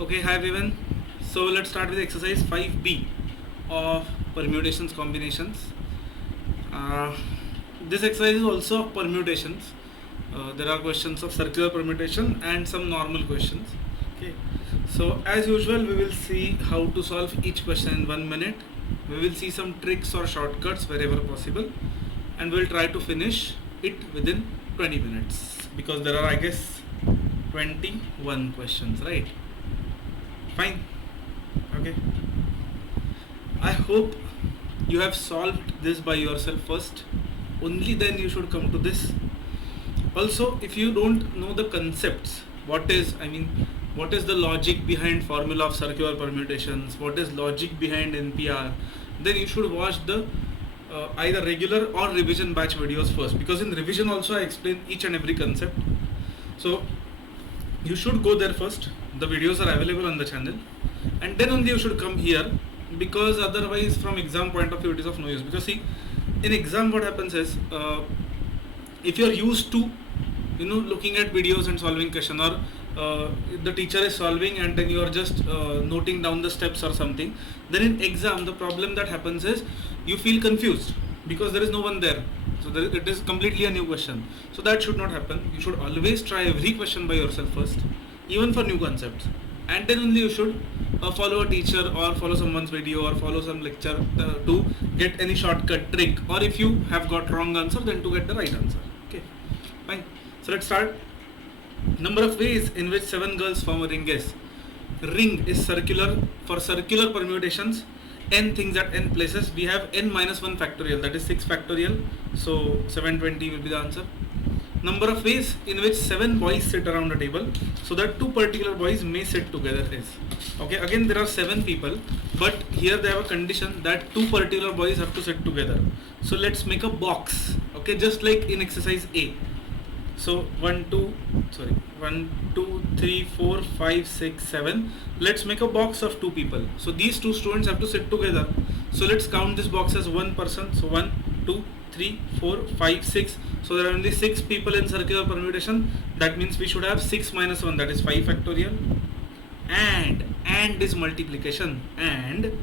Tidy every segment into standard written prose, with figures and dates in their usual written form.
Okay, hi everyone. So let's start with exercise 5B of permutations combinations. Uh, this exercise is also of permutations. There are questions of circular permutation and some normal questions. Okay. So as usual, we will see how to solve each question in 1 minute. We will see some tricks or shortcuts wherever possible, and we'll try to finish it within 20 minutes because there are, I guess, 21 questions, right? Fine. Okay. I hope you have solved this by yourself first. Only then you should come to this. Also, if you don't know the concepts, what is the logic behind formula of circular permutations, what is logic behind NPR, then you should watch the either regular or revision batch videos first, because in revision also I explain each and every concept. So you should go there first. The videos are available on the channel, and then only you should come here, because otherwise from exam point of view it is of no use. Because see, in exam what happens is, if you are used to looking at videos and solving question, or the teacher is solving and then you are just noting down the steps or something, then in exam the problem that happens is you feel confused because there is no one there. So it is completely a new question. So that should not happen. You should always try every question by yourself first, even for new concepts, and then only you should follow a teacher or follow someone's video or follow some lecture to get any shortcut trick, or if you have got wrong answer, then to get the right answer. Okay, fine. So let's start. Number of ways in which 7 girls form a ring is. Ring is circular. For circular permutations, n things at n places, we have n minus 1 factorial, that is 6 factorial. So 720 will be the answer. Number of ways in which 7 boys sit around a table so that 2 particular boys may sit together is. Okay, again there are 7 people, but here they have a condition that 2 particular boys have to sit together. So let's make a box. Okay, just like in exercise A. So 1 2 3 4 5 6 7. Let's make a box of 2 people. So these 2 students have to sit together. So let's count this box as 1 person. So 1 2 3 4 5 6. So there are only 6 people in circular permutation. That means we should have 6 minus 1, that is 5 factorial. And is multiplication. And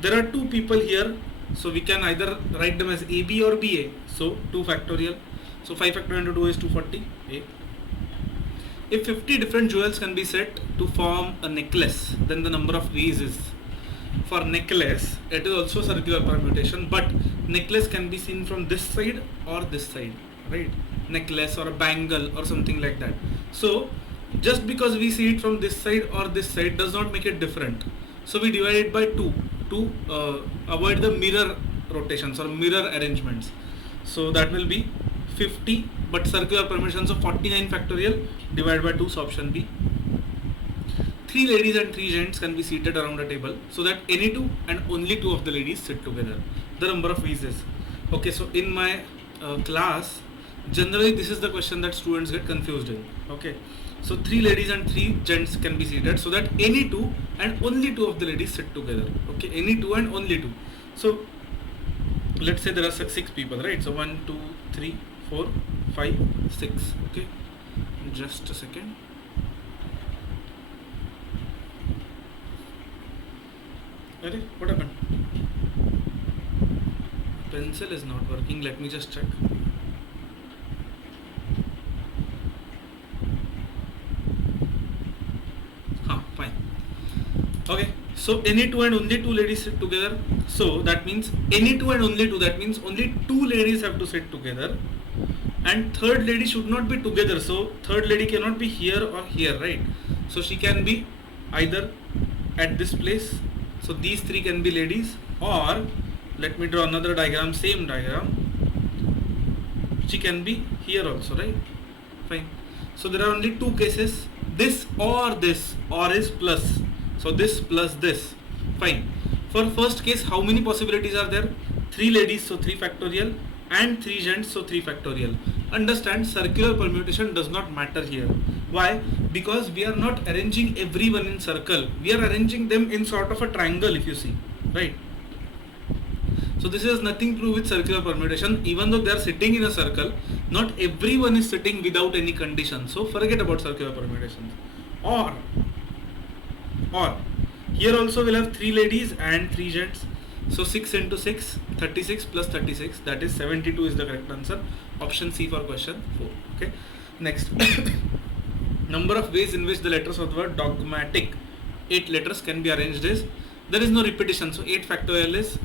there are 2 people here. So we can either write them as AB or BA. So 2 factorial. So 5 factorial into 2 is 240. A. If 50 different jewels can be set to form a necklace, then the number of ways is. For necklace, it is also circular permutation, but necklace can be seen from this side or this side, right? Necklace or a bangle or something like that. So just because we see it from this side or this side does not make it different. So we divide it by 2 to avoid the mirror rotations or mirror arrangements. So that will be 50, but circular permutations of 49 factorial divided by 2, so option B. 3 ladies and 3 gents can be seated around a table so that any 2 and only 2 of the ladies sit together. The number of ways is. Okay, so in my class, generally this is the question that students get confused in. Okay, so 3 ladies and 3 gents can be seated so that any 2 and only 2 of the ladies sit together. Okay, any 2 and only 2. So let's say there are 6 people, right? So 1 2 3 4 5 6. Okay, just a second. Arey, what happened? Pencil is not working. Let me just check. Fine. Okay, so any 2 and only 2 ladies sit together. So that means any 2 and only 2, that means only 2 ladies have to sit together, and third lady should not be together. So third lady cannot be here or here, right? So she can be either at this place. So these 3 can be ladies, or let me draw another diagram, same diagram. She can be here also, right? Fine. So there are only 2 cases, this, or is plus. So this plus this. Fine. For first case, how many possibilities are there? 3 ladies, so 3 factorial, and 3 gents, so 3 factorial. Understand, circular permutation does not matter here. Why? Because we are not arranging everyone in circle. We are arranging them in sort of a triangle, if you see, right? So this has nothing to do with circular permutation. Even though they are sitting in a circle, not everyone is sitting without any condition. So forget about circular permutations. Or Or here also we'll have 3 ladies and 3 gents. So 6 into 6, 36 plus 36, that is 72 is the correct answer. Option C for question 4. Okay. Next. Number of ways in which the letters of the word dogmatic, 8 letters, can be arranged is, there is no repetition, so 8 factorial is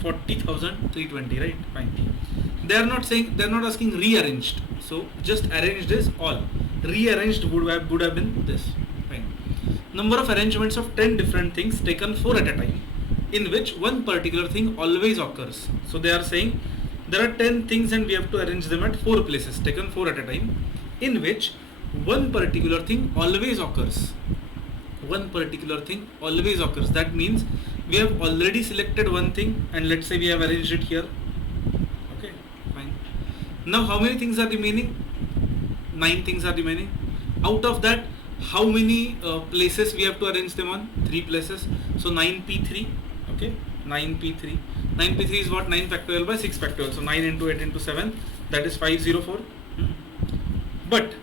40,320, right? Fine. They are not asking rearranged, so just arranged is all. Rearranged would have been this. Fine. Number of arrangements of 10 different things taken 4 at a time, in which one particular thing always occurs. So they are saying there are 10 things and we have to arrange them at 4 places, taken 4 at a time, in which one particular thing always occurs. One particular thing always occurs. That means we have already selected one thing and let's say we have arranged it here. Okay, fine. Now how many things are remaining? 9 things are remaining. Out of that, how many places we have to arrange them on? 3 places. So 9p3. Okay, 9p3. 9p3 is what? 9 factorial by 6 factorial. So 9 into 8 into 7, that is 504. But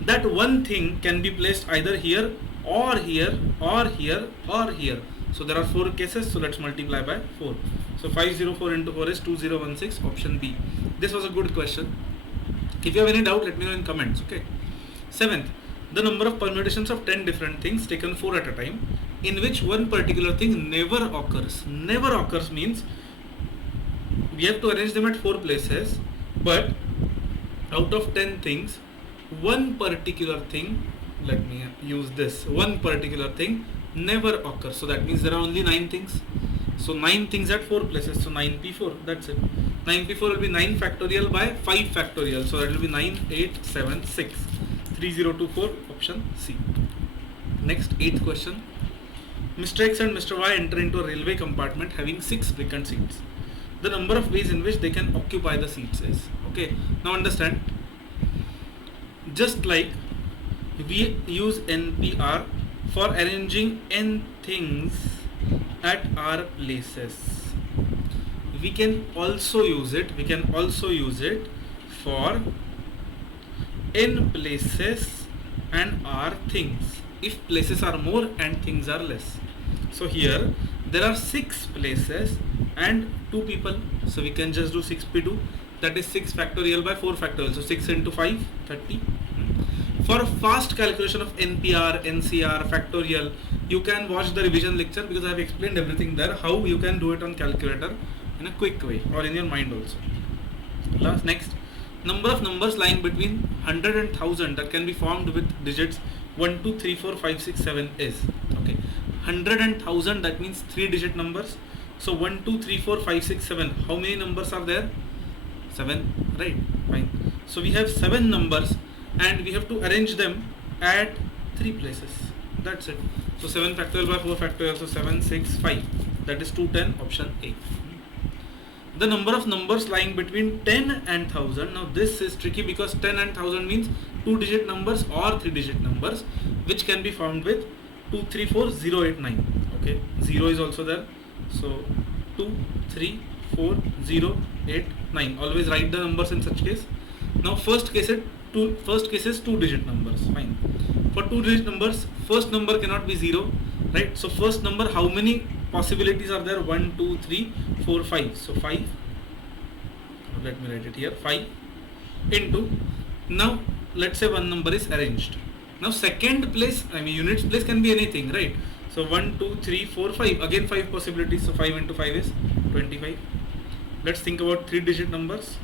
that one thing can be placed either here or here or here or here. So there are 4 cases, so let's multiply by 4. So 504 into 4 is 2016, option B. This was a good question. If you have any doubt, let me know in comments. Okay. 7th, the number of permutations of 10 different things taken 4 at a time, in which one particular thing never occurs. Never occurs means we have to arrange them at 4 places, but out of 10 things, one particular thing, let me use this, one particular thing never occurs. So that means there are only 9 things. So 9 things at 4 places. So 9p4, that's it. 9p4 will be 9 factorial by 5 factorial. So that will be 9876. 3024, option C. Next, 8th question. Mr. X and Mr. Y enter into a railway compartment having 6 vacant seats. The number of ways in which they can occupy the seats is. Okay, now understand. Just like we use NPR for arranging n things at our places, we can also use it for n places and r things, if places are more and things are less. So here there are 6 places and 2 people, so we can just do 6p2, that is 6 factorial by 4 factorial. So 6 into 5, 30. For fast calculation of NPR, NCR, factorial, you can watch the revision lecture, because I have explained everything there, how you can do it on calculator in a quick way or in your mind also. Next, number of numbers lying between 100 and 1000 that can be formed with digits 1, 2, 3, 4, 5, 6, 7 is. Okay, 100 and 1000, that means 3 digit numbers. So 1, 2, 3, 4, 5, 6, 7. How many numbers are there? 7, right? Fine. So we have 7 numbers and we have to arrange them at 3 places. That's it. So 7 factorial by 4 factorial. So 7, 6, 5. That is 210, option A. The number of numbers lying between 10 and 1000. Now this is tricky because 10 and 1000 means 2 digit numbers or 3 digit numbers, which can be formed with 2, 3, 4, 0, 8, 9. Okay, 0 is also there. So 2, 3, 4, 0, 8, 9. Always write the numbers in such case. Now first case is 2 digit numbers. Fine. For 2 digit numbers, first number cannot be 0, right? So first number, how many possibilities are there? 1, 2, 3, 4, 5. So 5. Let me write it here. 5 into. Now let's say one number is arranged. Now second place, units place can be anything, right? So 1, 2, 3, 4, 5. Again 5 possibilities. So 5 into 5 is 25. Let's think about 3 digit numbers.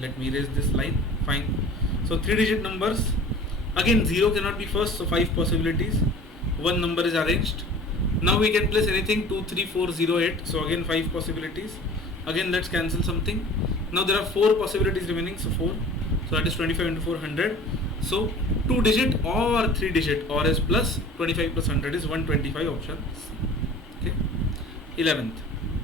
Let me erase this line. Fine. So 3 digit numbers. Again 0 cannot be first. So 5 possibilities. One number is arranged. Now we can place anything 2, 3, 4, 0, 8. So again 5 possibilities. Again let's cancel something. Now there are 4 possibilities remaining. So 4. So that is 25 into 400. So 2 digit or 3 digit, or is plus 25 plus 100 is 125, option C. Okay. 11th.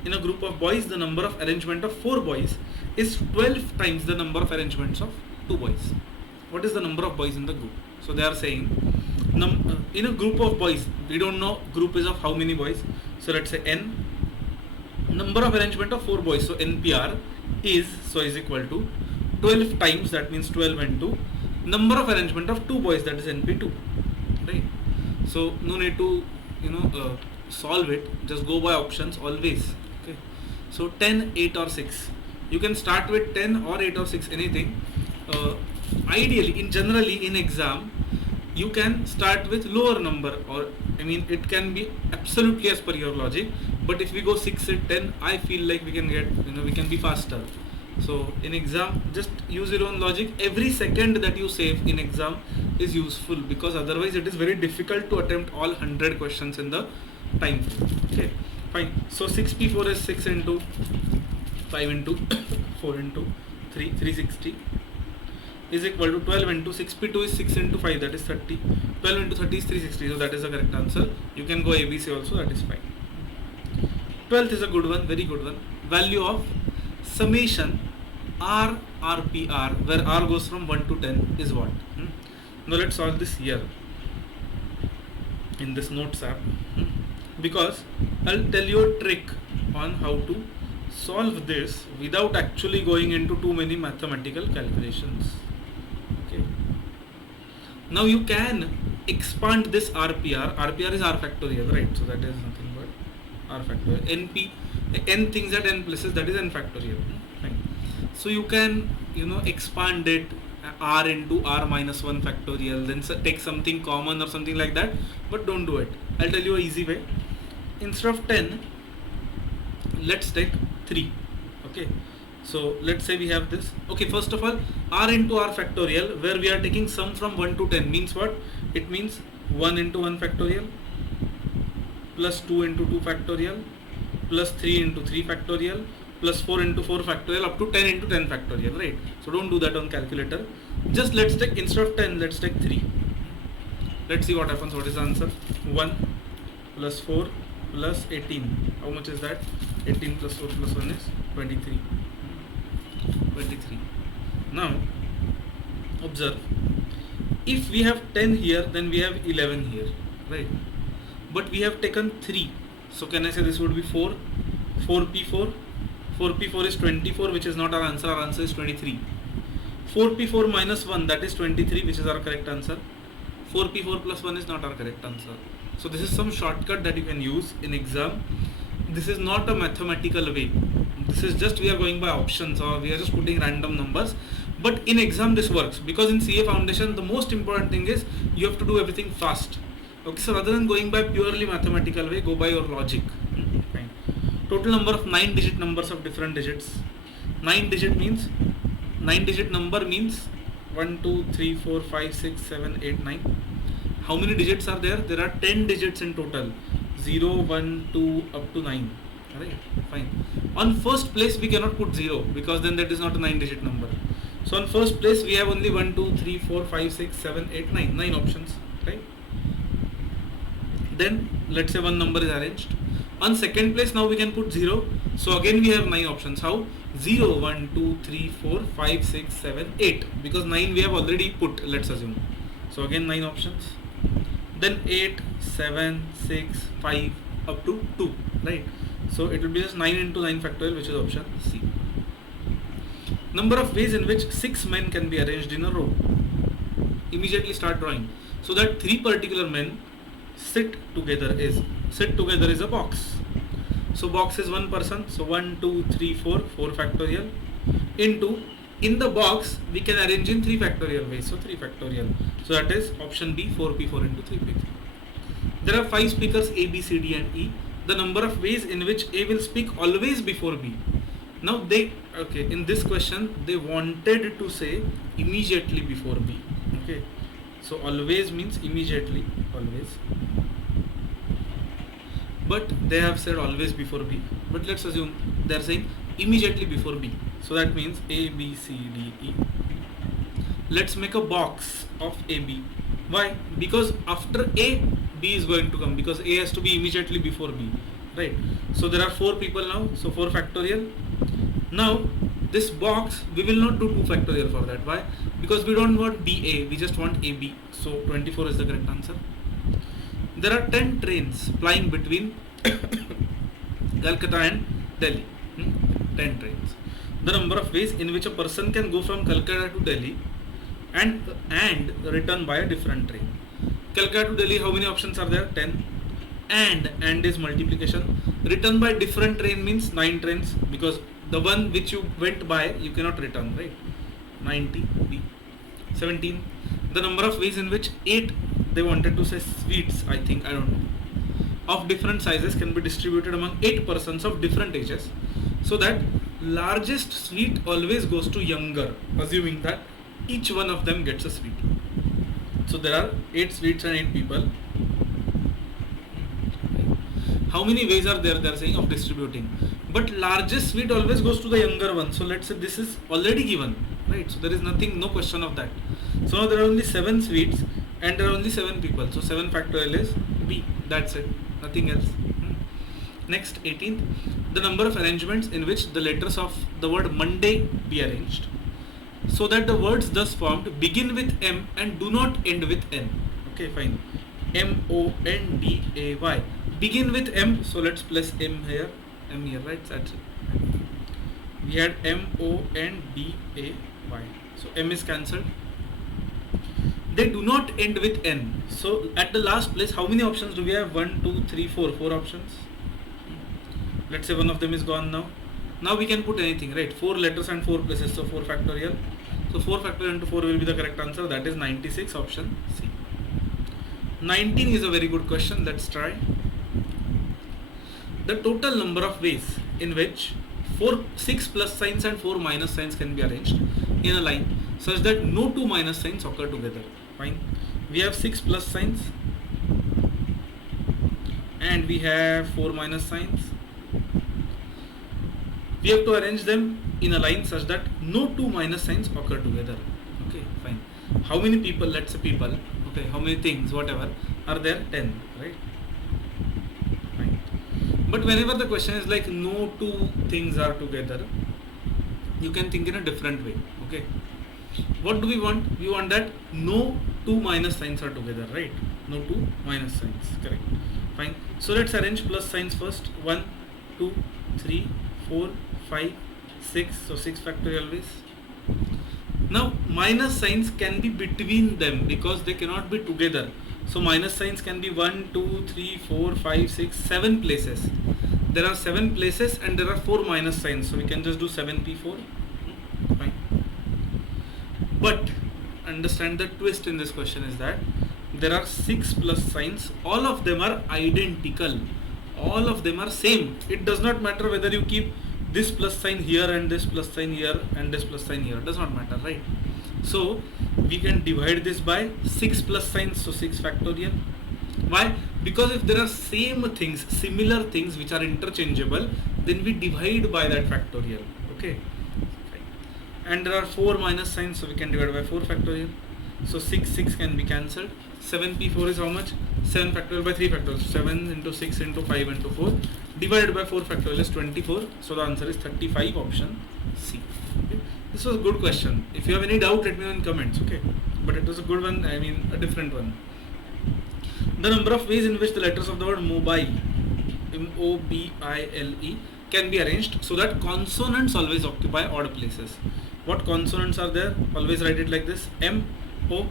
In a group of boys, the number of arrangement of 4 boys is 12 times the number of arrangements of 2 boys. What is the number of boys in the group? So they are saying in a group of boys, we don't know group is of how many boys. So let's say n. Number of arrangement of 4 boys. So NPR is equal to 12 times, that means 12 and 2. Number of arrangement of 2 boys, that is NP2. Right. So no need to solve it, just go by options always. Okay, so 10, 8 or 6, you can start with 10 or 8 or 6, anything. Ideally, in generally in exam, you can start with lower number, or I mean it can be absolutely as per your logic, but if we go 6 and 10, I feel like we can get, we can be faster. So in exam, just use your own logic. Every second that you save in exam is useful, because otherwise it is very difficult to attempt all 100 questions in the time frame. Okay, fine. So 6p4 is 6 into 5 into 4 into 3, 360 is equal to 12 into 6p2 is 6 into 5, that is 30. 12 into 30 is 360, so that is the correct answer. You can go ABC also, that is fine. 12th is a good one, very good one. Value of summation R RPR, where R goes from 1 to 10, is what? Now let's solve this here in this notes app, because I'll tell you a trick on how to solve this without actually going into too many mathematical calculations. Okay. Now you can expand this RPR. RPR is R factorial, right? So that is nothing but R factorial. NP, n things at n places, that is n factorial. Fine. So you can expand it R into R minus 1 factorial, then take something common or something like that, but don't do it. I'll tell you an easy way. Instead of 10, let's take 3. Okay, so let's say we have this. Okay, first of all, R into R factorial, where we are taking sum from 1 to 10, means what? It means 1 into 1 factorial plus 2 into 2 factorial plus 3 into 3 factorial plus 4 into 4 factorial up to 10 into 10 factorial, right? So don't do that on calculator. Just let's take, instead of 10, let's take 3. Let's see what happens. What is the answer? 1 plus 4 plus 18. How much is that? 18 plus 4 plus 1 is 23. 23. Now, observe. If we have 10 here, then we have 11 here, right? But we have taken 3. So can I say this would be 4? 4p4. 4p4 is 24, which is not our answer. Our answer is 23. 4p4 minus 1, that is 23, which is our correct answer. 4p4 plus 1 is not our correct answer. So this is some shortcut that you can use in exam. This is not a mathematical way. This is just we are going by options, or we are just putting random numbers. But in exam this works, because in CA Foundation the most important thing is you have to do everything fast. Okay, so rather than going by purely mathematical way, go by your logic. Fine. Total number of 9-digit numbers of different digits. 9-digit means 9-digit number means 1, 2, 3, 4, 5, 6, 7, 8, 9. How many digits are there? There are 10 digits in total. 0, 1, 2 up to 9. Alright, fine. On first place we cannot put 0, because then that is not a 9-digit number. So on first place we have only 1, 2, 3, 4, 5, 6, 7, 8, 9. 9 options, right? Then let's say one number is arranged. On second place now we can put 0. So again we have 9 options. How? 0, 1, 2, 3, 4, 5, 6, 7, 8. Because 9 we have already put, let's assume. So again 9 options. Then 8, 7, 6, 5 up to 2, right? So it will be just 9 into 9 factorial, which is option C. Number of ways in which 6 men can be arranged in a row. Immediately start drawing. So that 3 particular men sit together is a box. So box is one person. So 1, 2, 3, 4, 4 factorial into, in the box we can arrange in 3 factorial ways. So 3 factorial. So that is option B, 4p4 into 3p3. There are 5 speakers A, B, C, D and E. The number of ways in which A will speak always before B. Now in this question they wanted to say immediately before B. Okay, so always means immediately, always. But they have said always before B. But let's assume they are saying immediately before B. So that means A, B, C, D, E. Let's make a box of A, B. Why? Because after A, B is going to come, because A has to be immediately before B, right? So there are 4 people now, so 4 factorial. Now this box we will not do 2 factorial for that. Why? Because we don't want BA, we just want AB. So 24 is the correct answer. There are 10 trains plying between Calcutta and Delhi. 10 trains. The number of ways in which a person can go from Calcutta to Delhi and return by a different train. Calcutta to Delhi, how many options are there? 10. And is multiplication. Return by different train means 9 trains, because the one which you went by you cannot return, right? 90 B. 17. The number of ways in which 8, they wanted to say sweets, I think, I don't know, of different sizes can be distributed among 8 persons of different ages, so that largest sweet always goes to younger, assuming that each one of them gets a sweet. So there are 8 sweets and 8 people. How many ways are there, they are saying, of distributing? But largest sweet always goes to the younger one. So let's say this is already given, right? So there is nothing, no question of that. So now there are only 7 sweets and there are only 7 people. So 7 factorial is B. That's it. Nothing else. Next, 18th. The number of arrangements in which the letters of the word Monday be arranged, so that the words thus formed begin with M and do not end with N. Okay, fine. Monday. Begin with M, so let's place M here, right? That's it. We had Monday. So M is cancelled. They do not end with N. So at the last place, how many options do we have? 1, 2, 3, 4. 4 options. Let's say one of them is gone now. Now we can put anything, right? 4 letters and 4 places, so 4 factorial. So 4 factorial into 4 will be the correct answer. That is 96, option C. 19 is a very good question. Let's try. The total number of ways in which 6 plus signs and 4 minus signs can be arranged in a line such that no 2 minus signs occur together. Fine. We have 6 plus signs and we have 4 minus signs. We have to arrange them in a line such that no 2 minus signs occur together. Okay, fine. How many people, let's say people, okay, how many things, whatever, are there? 10, right? Fine. But whenever the question is like no 2 things are together, you can think in a different way. Okay. What do we want? We want that no 2 minus signs are together, right? No 2 minus signs, correct. Fine. So let's arrange plus signs first. 1, 2, 3, 4, 5, 6. So 6 factorial ways. Now minus signs can be between them because they cannot be together. So minus signs can be 1, 2, 3, 4, 5, 6, 7 places. There are 7 places and there are 4 minus signs. So we can just do 7p4. Fine. But understand the twist in this question is that there are 6 plus signs. All of them are identical. All of them are same. It does not matter whether you keep this plus sign here and this plus sign here and this plus sign here. It does not matter, right? So we can divide this by 6 plus signs, so 6 factorial. Why? Because if there are same things, similar things which are interchangeable, then we divide by that factorial. Okay. And there are 4 minus signs, so we can divide by 4 factorial. So 6 can be cancelled. 7p4 is how much? 7 factorial by 3 factorial. 7 into 6 into 5 into 4 divided by 4 factorial is 24. So the answer is 35, option C. Okay. This was a good question. If you have any doubt, let me know in comments. Okay, but it was a good one. I mean, a different one. The number of ways in which the letters of the word mobile, M-O-B-I-L-E, can be arranged so that consonants always occupy odd places. What consonants are there? Always write it like this: M-O-B-I-L-E.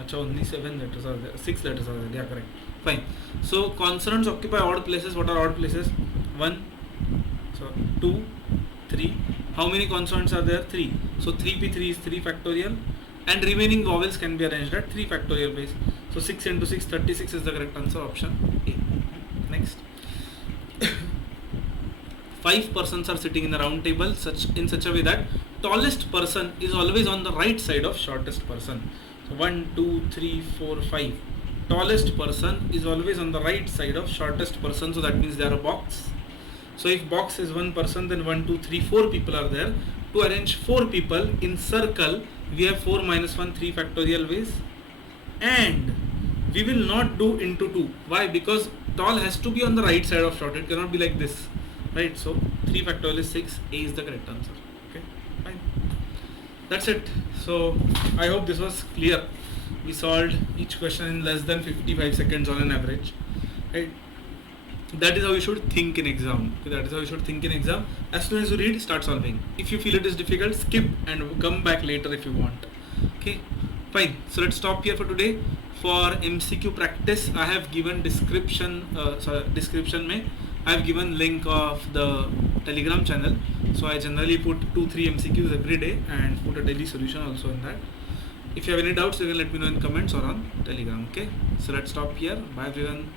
Achha, only 7 letters are there. 6 letters are there. Yeah, correct. Fine. So consonants occupy odd places. What are odd places? 1, so 2, 3. How many consonants are there? 3. So 3p3 is 3 factorial, and remaining vowels can be arranged at 3 factorial ways. So 6 into 6, 36 is the correct answer, option A. Next. 5 persons are sitting in a round table in such a way that tallest person is always on the right side of shortest person. So 1, 2, 3, 4, 5. Tallest person is always on the right side of shortest person, so that means they are a box. So if box is 1 person, then 1, 2, 3, 4 people are there. To arrange 4 people in circle, we have 4 minus 1, 3 factorial ways. And we will not do into 2. Why? Because tall has to be on the right side of short. It cannot be like this. Right? So 3 factorial is 6. A is the correct answer. Okay, fine. That's it. So I hope this was clear. We solved each question in less than 55 seconds on an average. Right? That is how you should think in exam. Okay, that is how you should think in exam. As soon as you read, start solving. If you feel it is difficult, skip and come back later if you want. Okay, fine. So let's stop here for today. For MCQ practice, I have given description में I have given link of the Telegram channel. So I generally put 2-3 MCQs every day and put a daily solution also in that. If you have any doubts, you can let me know in comments or on Telegram. Okay, so let's stop here. Bye everyone.